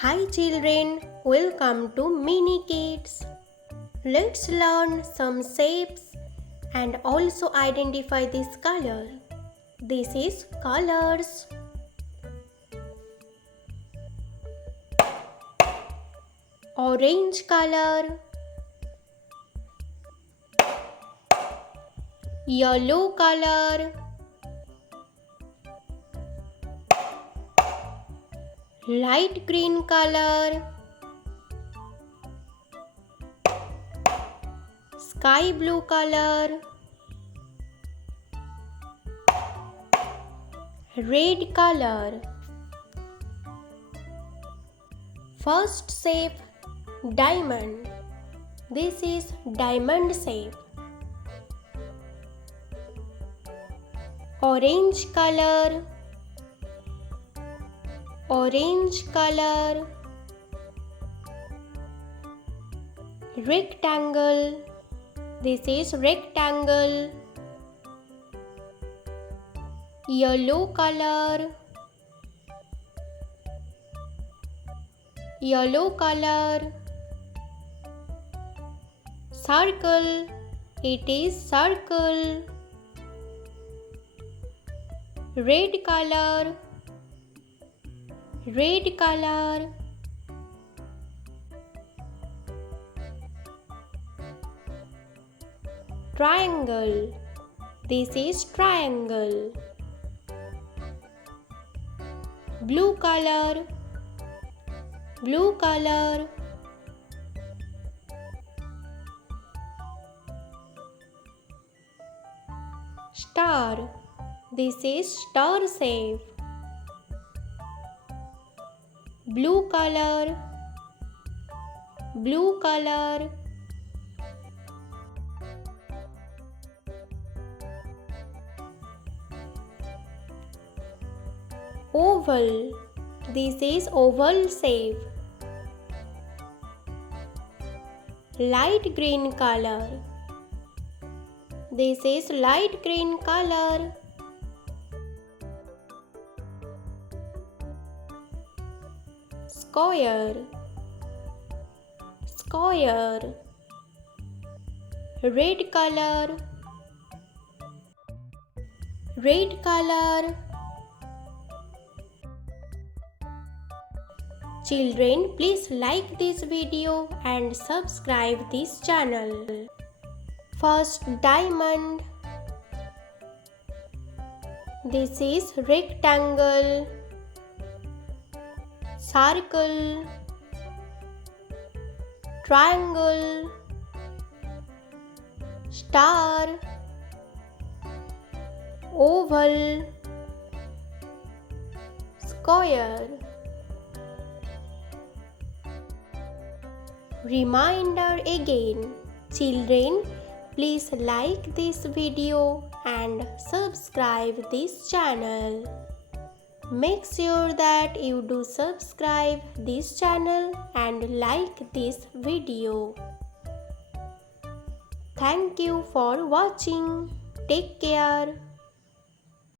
Hi children, welcome to Mini Kids. Let's learn some shapes and also identify this color. This is colors. Orange color, yellow color, light green color, sky blue color, red color. First shape, diamond. This is diamond shape. Orange color, orange color. Rectangle. This is rectangle. Yellow color, yellow color. Circle. It is circle. Red color, red color. Triangle. This is triangle. Blue color, blue color. Star. This is star shape. Blue color, blue color. Oval. This is oval shape. Light green color. This is light green color. Square, square. Red color, red color. Children, please like this video and subscribe this channel. First, diamond. This is rectangle, circle, triangle, star, oval, square. Reminder again, children, please like this video and subscribe this channel. Make sure that you do subscribe this channel and like this video. Thank you for watching. Take care.